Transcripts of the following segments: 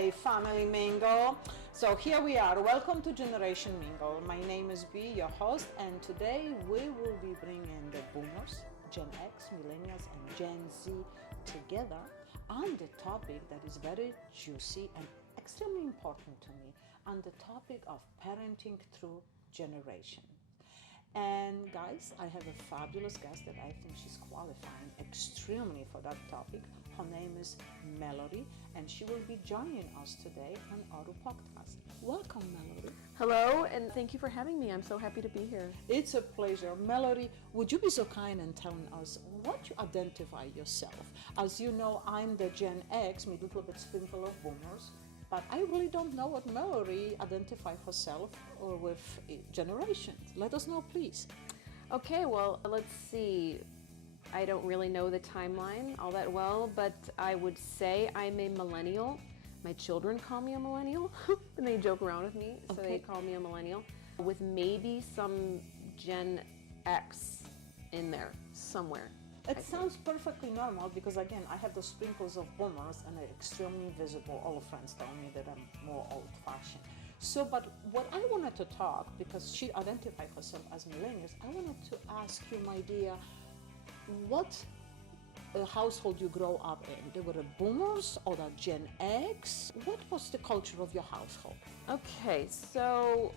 Hi, Family Mingle. So here we are. Welcome to Generation Mingle. My name is B, your host, and today we will be bringing the boomers, Gen X, millennials, and Gen Z together on the topic that is very juicy and extremely important to me, on the topic of parenting through generation. And guys, I have a fabulous guest that I think she's qualifying extremely for that topic. Her name is Mallory, and she will be joining us today on our podcast. Welcome, Mallory. Hello, and thank you for having me. I'm so happy to be here. It's a pleasure. Mallory, would you be so kind and telling us what you identify yourself? As you know, I'm the Gen X, maybe a little bit sprinkle of boomers. But I really don't know what Mallory identifies herself with generations. Let us know, please. Okay, well, let's see. I don't really know the timeline all that well, but I would say I'm a millennial. My children call me a millennial, and they joke around with me, so they call me a millennial, with maybe some Gen X in there somewhere. It sounds perfectly normal because, again, I have the sprinkles of boomers and they're extremely visible. All friends tell me that I'm more old-fashioned. So, but what I wanted to talk, because she identified herself as millennials, I wanted to ask you, my dear, what household you grow up in? They were the boomers or the Gen X? What was the culture of your household? Okay, so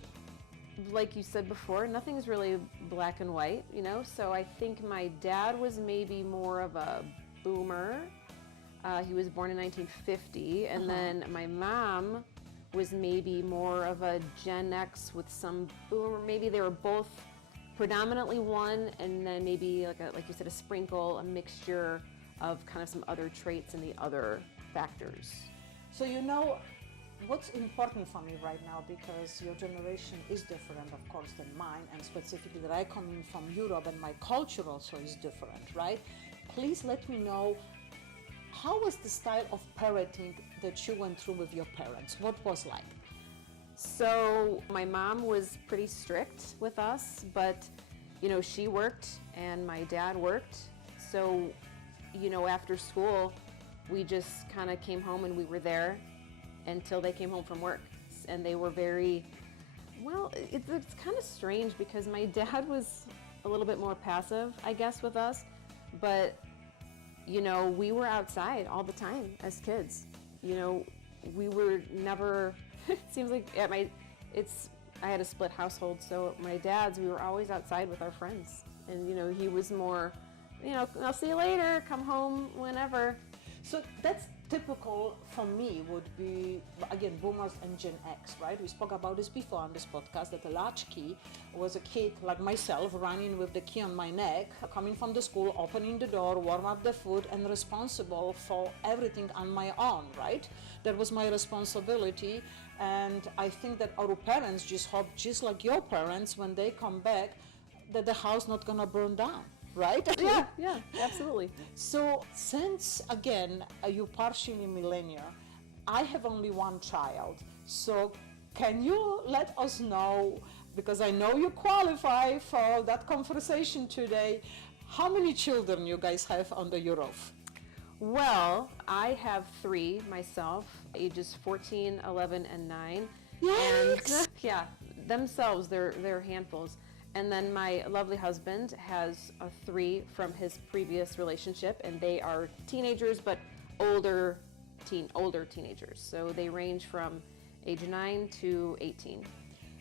like you said before, nothing's really black and white, so I think my dad was maybe more of a boomer. He was born in 1950, and then my mom was maybe more of a Gen X with some boomer. Maybe they were both predominantly one, and then maybe like you said, a sprinkle, a mixture of kind of some other traits and the other factors. So what's important for me right now, because your generation is different, of course, than mine, and specifically that I come in from Europe and my culture also is different, right? Please let me know, how was the style of parenting that you went through with your parents? What was like? So my mom was pretty strict with us, but she worked and my dad worked. So, after school, we just kind of came home and we were there until they came home from work. And they were very, it's kind of strange because my dad was a little bit more passive, I guess, with us. But, we were outside all the time as kids. We were never, it seems like I had a split household, so at my dad's, we were always outside with our friends. And, he was more, I'll see you later, come home whenever. So that's typical for me would be, again, boomers and Gen X, right? We spoke about this before on this podcast, that the latchkey was a kid like myself running with the key on my neck, coming from the school, opening the door, warm up the food, and responsible for everything on my own, right? That was my responsibility. And I think that our parents just hope, just like your parents, when they come back, that the house not gonna burn down. Right? Yeah, absolutely. So since, again, you're partially millennial, I have only one child. So can you let us know, because I know you qualify for that conversation today, how many children you guys have under your roof? Well, I have 3 myself, ages 14, 11, and 9. Yikes! And themselves, they're handfuls. And then my lovely husband has 3 from his previous relationship, and they are teenagers, but older teenagers. So they range from age 9 to 18.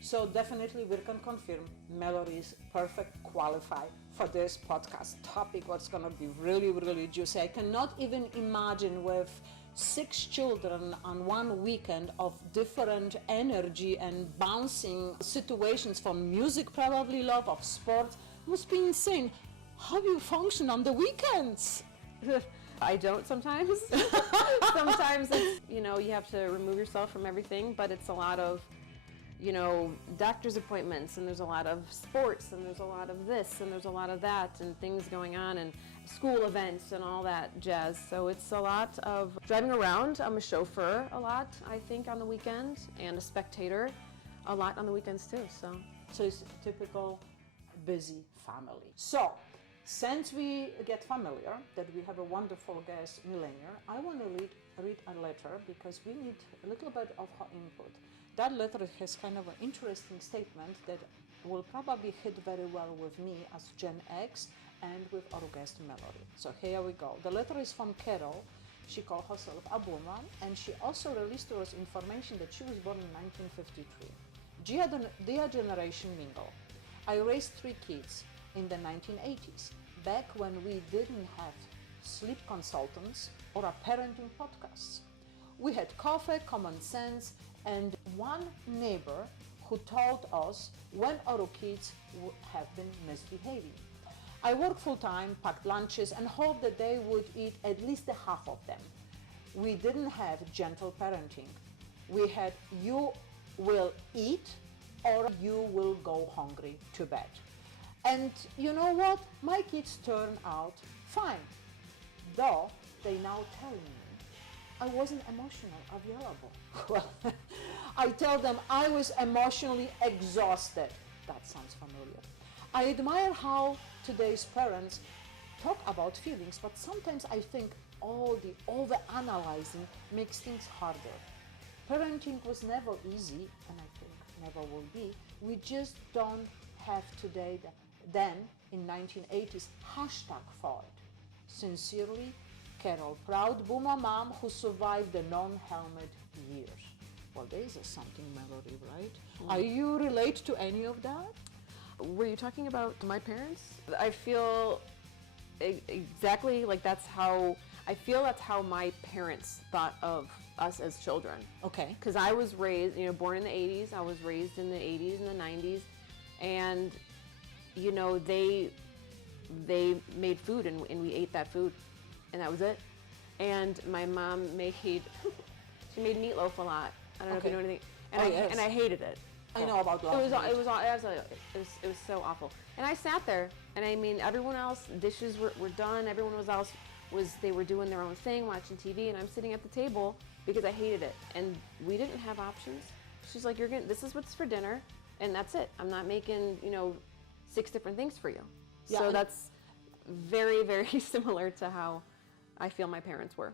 So definitely we can confirm Mallory is perfect qualified for this podcast topic. What's going to be really, really juicy. I cannot even imagine with 6 children on one weekend of different energy and bouncing situations, from music, probably love of sports. It must be insane. How do you function on the weekends? I don't sometimes. Sometimes it's, you have to remove yourself from everything, but it's a lot of, doctor's appointments, and there's a lot of sports, and there's a lot of this, and there's a lot of that, and things going on, and school events and all that jazz. So it's a lot of driving around. I'm a chauffeur a lot, I think, on the weekend, and a spectator a lot on the weekends too. So it's a typical busy family. So Since we get familiar that we have a wonderful guest, millennial, I want to read a letter because we need a little bit of her input. That letter has kind of an interesting statement that will probably hit very well with me as Gen X and with our guest Melody. So here we go. The letter is from Carol. She called herself a boomer, and she also released to us information that she was born in 1953. Dear Generation Mingle, I raised 3 kids in the 1980s, back when we didn't have sleep consultants or a parenting podcasts. We had coffee, common sense, and one neighbor who told us when our kids have been misbehaving. I worked full-time, packed lunches, and hoped that they would eat at least a half of them. We didn't have gentle parenting. We had you will eat or you will go hungry to bed. And you know what? My kids turned out fine, though they now tell me I wasn't emotionally available. Well, I tell them I was emotionally exhausted. That sounds familiar. I admire how today's parents talk about feelings, but sometimes I think all the over-analyzing makes things harder. Parenting was never easy, and I think never will be. We just don't have today then in 1980s hashtag for it. Sincerely, Carol, proud boomer mom who survived the non-helmet years. Well, there is something Melody, right? Are you relate to any of that? Were you talking about my parents? I feel exactly like that's how my parents thought of us as children. Okay. Because I was raised, born in the 80s. I was raised in the 80s and the 90s. And, they made food and we ate that food. And that was it. And my mom made, she made meatloaf a lot. I don't know if you know anything. And, and I hated it. I know about that. It was so awful. And I sat there, and I mean, everyone else, dishes were done. Everyone else they were doing their own thing, watching TV, and I'm sitting at the table because I hated it. And we didn't have options. She's like, this is what's for dinner, and that's it. I'm not making, 6 different things for you. Yeah, so that's very, very similar to how I feel my parents were.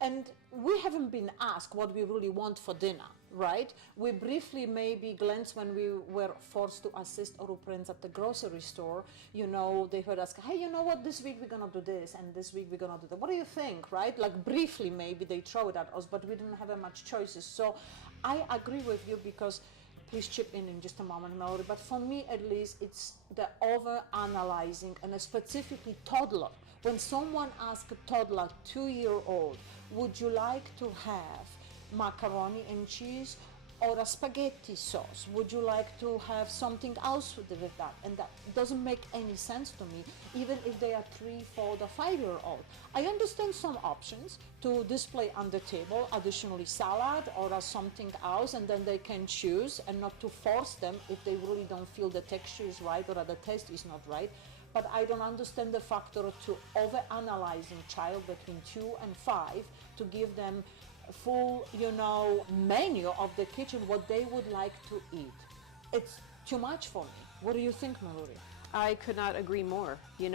And we haven't been asked what we really want for dinner, right? We briefly maybe glanced when we were forced to assist our friends at the grocery store. They heard us, hey, you know what, this week we're gonna do this, and this week we're gonna do that. What do you think, right? Like briefly maybe they throw it at us, but we didn't have much choices. So I agree with you because, please chip in just a moment, Melody, but for me at least, it's the over-analyzing, and specifically toddler. When someone asks a toddler, 2-year-old, would you like to have macaroni and cheese or a spaghetti sauce? Would you like to have something else with that? And that doesn't make any sense to me, even if they are 3, 4, or 5-year-old. I understand some options to display on the table, additionally salad or something else, and then they can choose, and not to force them if they really don't feel the texture is right or the taste is not right. But I don't understand the factor to over-analyzing child between 2 and 5 to give them a full, menu of the kitchen, what they would like to eat. It's too much for me. What do you think, Melody? I could not agree more. This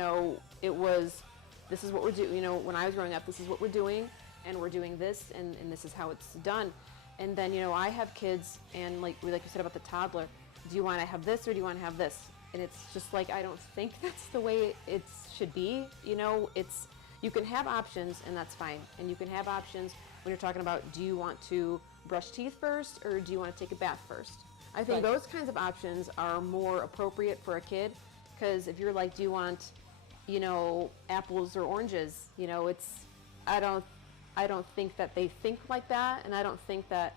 is what we're doing. When I was growing up, this is what we're doing, and we're doing this, and this is how it's done. And then, I have kids, and like you said about the toddler, do you want to have this or do you want to have this? And it's just like, I don't think that's the way it should be. You can have options, and that's fine. And you can have options when you're talking about, do you want to brush teeth first or do you want to take a bath first? I think those kinds of options are more appropriate for a kid, because if you're like, do you want, apples or oranges? I don't think that they think like that, and I don't think that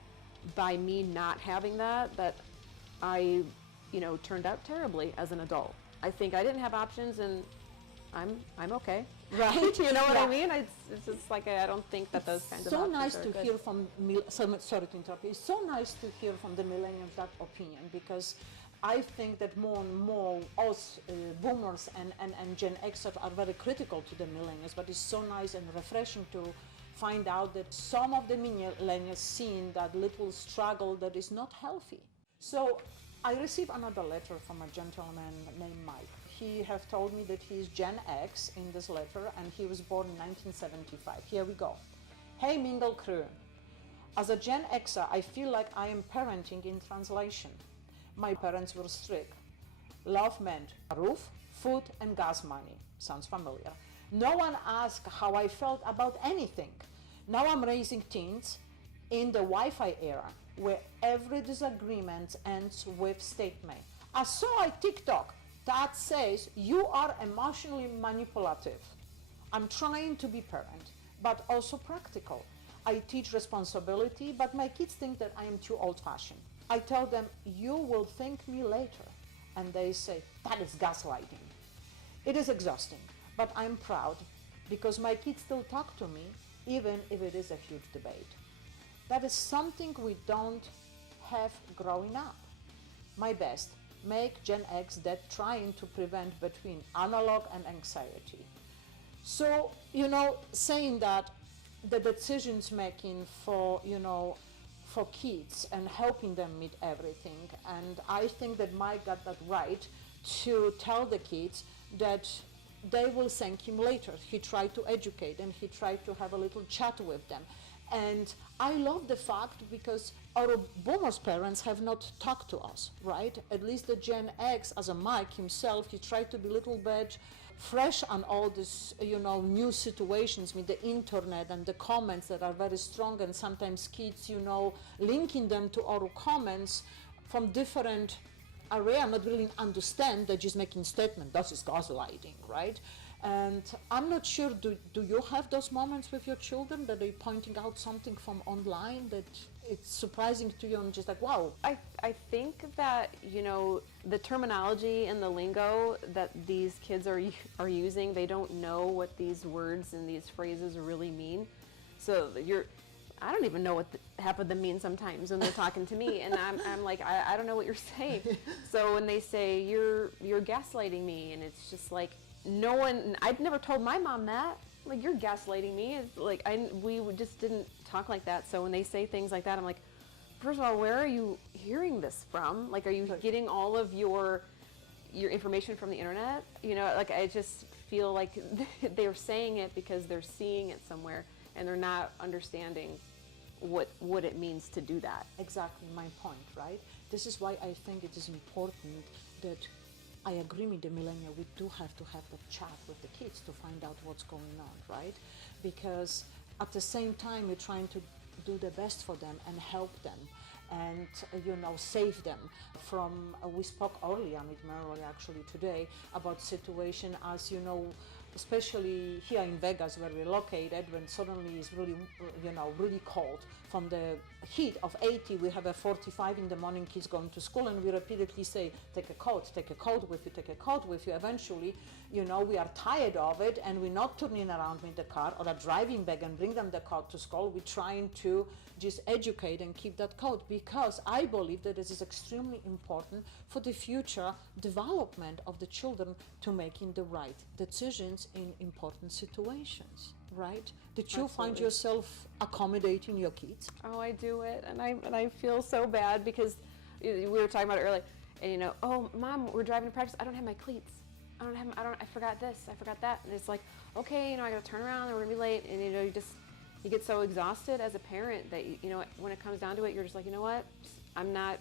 by me not having that I turned out terribly as an adult. I think I didn't have options, and I'm okay. Right? You know what I mean? It's just like, I don't think that those kinds of options are good. So nice to hear from, sorry to interrupt you, it's so nice to hear from the millennials that opinion, because I think that more and more us boomers and Gen Xers are very critical to the millennials, but it's so nice and refreshing to find out that some of the millennials seen that little struggle that is not healthy. So I received another letter from a gentleman named Mike. He have told me that he is Gen X in this letter, and he was born in 1975. Here we go. Hey Mingle crew, as a Gen Xer, I feel like I am parenting in translation. My parents were strict. Love meant a roof, food, and gas money. Sounds familiar. No one asked how I felt about anything. Now I'm raising teens in the Wi-Fi era, where every disagreement ends with statement. I saw a TikTok that says you are emotionally manipulative. I'm trying to be parent, but also practical. I teach responsibility, but my kids think that I am too old-fashioned. I tell them, you will thank me later. And they say, that is gaslighting. It is exhausting, but I'm proud because my kids still talk to me, even if it is a huge debate. That is something we don't have growing up. My best, make Gen X that trying to prevent between analog and anxiety. So, saying that the decisions making for, for kids and helping them meet everything. And I think that Mike got that right to tell the kids that they will thank him later. He tried to educate and he tried to have a little chat with them. And I love the fact because our boomers parents have not talked to us, right? At least the Gen X, as a Mike himself, he tried to be a little bit fresh on all this, new situations with the internet and the comments that are very strong, and sometimes kids, linking them to our comments from different area, not really understand, they're just making statement, that is gaslighting, right? And I'm not sure, do you have those moments with your children that they're pointing out something from online that it's surprising to you and just like, wow? I think that, the terminology and the lingo that these kids are using, they don't know what these words and these phrases really mean. So I don't even know what half of them mean sometimes when they're talking to me, and I'm like, I don't know what you're saying. So when they say, you're gaslighting me, and it's just like, I'd never told my mom that. Like, you're gaslighting me. It's like, we just didn't talk like that. So when they say things like that, I'm like, first of all, where are you hearing this from? Like, are you getting all of your information from the internet? Like, I just feel like they're saying it because they're seeing it somewhere and they're not understanding what it means to do that. Exactly my point, right? This is why I think it is important that I agree with the millennial, we do have to have the chat with the kids to find out what's going on, right? Because at the same time, we're trying to do the best for them and help them and, save them from, we spoke earlier with Mary actually today about situation as, especially here in Vegas where we're located, when suddenly it's really, really cold. From the heat of 80, we have a 45 in the morning, kids going to school, and we repeatedly say, take a coat with you, take a coat with you. Eventually, we are tired of it, and we're not turning around with the car or are driving back and bring them the coat to school. We're trying to just educate and keep that coat, because I believe that this is extremely important for the future development of the children to making the right decisions in important situations, right? Did you find yourself accommodating your kids? Oh, I do it, and I feel so bad because we were talking about it earlier, and oh, Mom, we're driving to practice. I don't have my cleats. I forgot this. I forgot that. And it's like, okay, I got to turn around, and we're gonna be late. And you get so exhausted as a parent that when it comes down to it, you're just like, you know what? I'm not.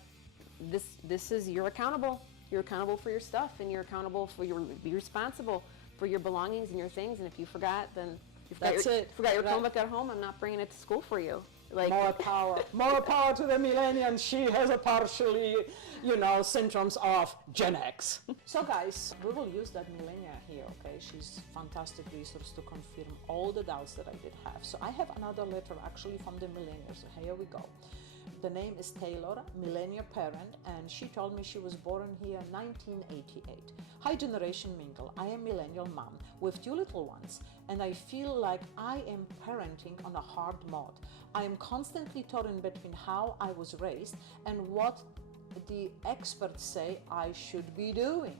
This is, you're accountable. You're accountable for your stuff, and you're accountable for be responsible for your belongings and your things. And if you forgot, then forgot your Chromebook at home, I'm not bringing it to school for you. Like, more power to the millennial. She has a partially, symptoms of Gen X. So guys, we will use that millennial here, okay? She's fantastic resource to confirm all the doubts that I did have. So I have another letter actually from the millennial. So here we go. The name is Taylor, millennial parent, and she told me she was born here in 1988. Hi Generation Mingle, I am millennial mom with 2 little ones, and I feel like I am parenting on a hard mode. I am constantly torn between how I was raised and what the experts say I should be doing.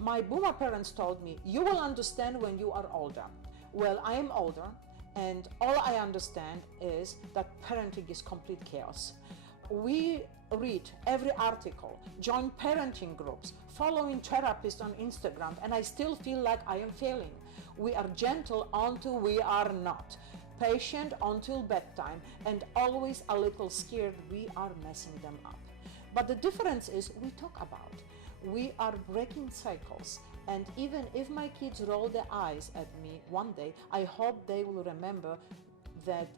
My boomer parents told me, you will understand when you are older. Well, I am older, and all I understand is that parenting is complete chaos. We read every article, join parenting groups, following therapists on Instagram, and I still feel like I am failing. We are gentle until we are not. patient until bedtime, and always a little scared we are messing them up. But the difference is we talk about. We are breaking cycles. And even if my kids roll their eyes at me one day, I hope they will remember that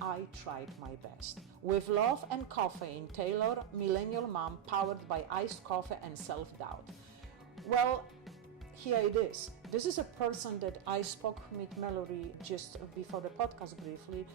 I tried my best. With love and caffeine, Taylor, millennial mom, powered by iced coffee and self-doubt. Well, here it is. This is a person that I spoke with Mallory just before the podcast briefly,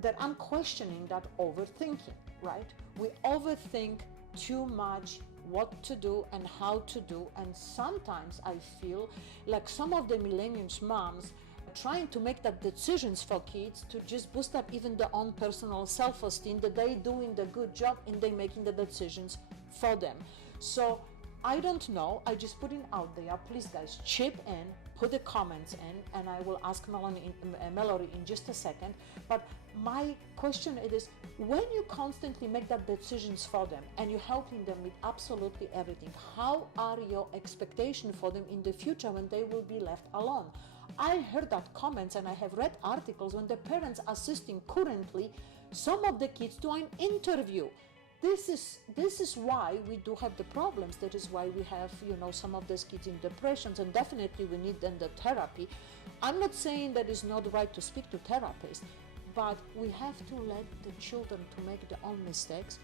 that I'm questioning that overthinking, right? We overthink too much what to do and how to do, and sometimes I feel like some of the millennials moms are trying to make that decisions for kids to just boost up even their own personal self-esteem, that they doing the good job and they making the decisions for them. So I don't know, I just put it out there. Please guys, chip in, put the comments in, and I will ask Mallory in just a second. But my question is, when you constantly make that decisions for them and you're helping them with absolutely everything, how are your expectations for them in the future when they will be left alone? I heard that comments and I have read articles when the parents assisting currently some of the kids to an interview. This is why we do have the problems. That is why we have, some of these kids in depressions, and definitely we need then the therapy. I'm not saying that it's not right to speak to therapists, but we have to let the children to make their own mistakes,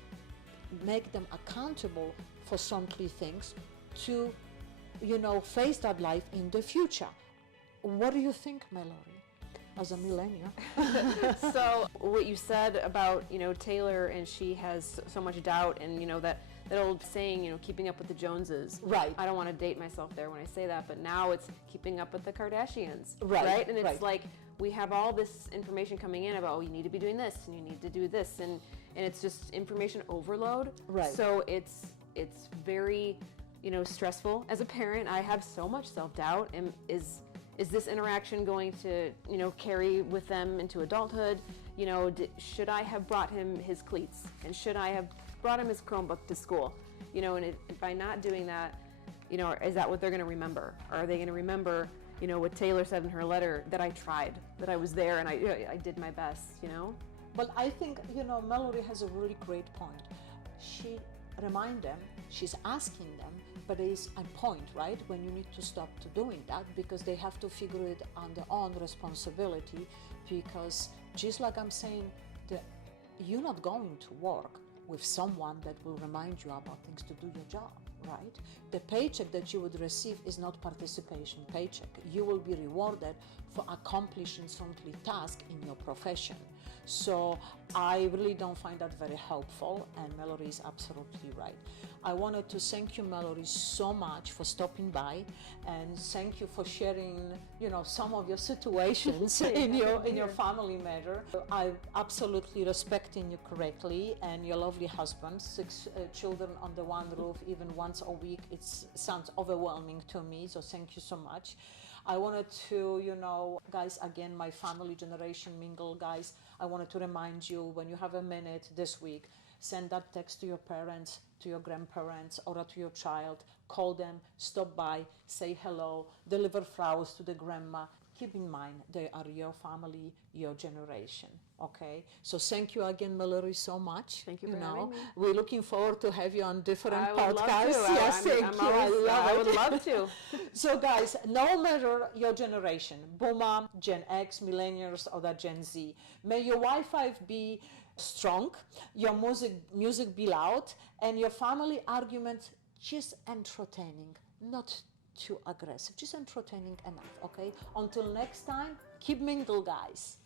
make them accountable for some key things to, face that life in the future. What do you think, Mallory, as a millennial? So what you said about, Taylor, and she has so much doubt, and, that old saying, keeping up with the Joneses. Right. I don't want to date myself there when I say that, but now it's keeping up with the Kardashians. Right. And it's right. like we have all this information coming in about, you need to be doing this, and you need to do this, and it's just information overload. Right. So it's very, stressful. As a parent, I have so much self-doubt, and is this interaction going to, carry with them into adulthood? Should I have brought him his cleats? And should I have brought him his Chromebook to school? And by not doing that, is that what they're going to remember? Or are they going to remember, what Taylor said in her letter, that I tried, that I was there and I did my best, Well, I think, Mallory has a really great point. She remind them, she's asking them, but there is a point, right, when you need to stop to doing that, because they have to figure it on their own responsibility, because just like I'm saying, you're not going to work with someone that will remind you about things to do your job, right? The paycheck that you would receive is not participation paycheck. You will be rewarded for accomplishing some task in your profession. So I really don't find that very helpful, and Mallory is absolutely right. I wanted to thank you, Mallory, so much for stopping by, and thank you for sharing, some of your situations in your family matter. I absolutely respecting you correctly, and your lovely husband, 6 children under one roof, even once a week. It sounds overwhelming to me. So thank you so much. I wanted to, guys, again, my family generation mingle, guys, I wanted to remind you, when you have a minute this week, send that text to your parents, to your grandparents, or to your child. Call them, stop by, say hello, deliver flowers to the grandma. Keep in mind, they are your family, your generation, okay? So thank you again, Mallory, so much. Thank you for having me. We're looking forward to have you on different I would podcasts. love to. Yes, thank you. I would love to. So guys, no matter your generation, Boomer, Gen X, Millennials, or the Gen Z, may your Wi-Fi be strong, your music be loud, and your family arguments just entertaining, not too aggressive, just entertaining enough, okay? Until next time, keep mingle, guys.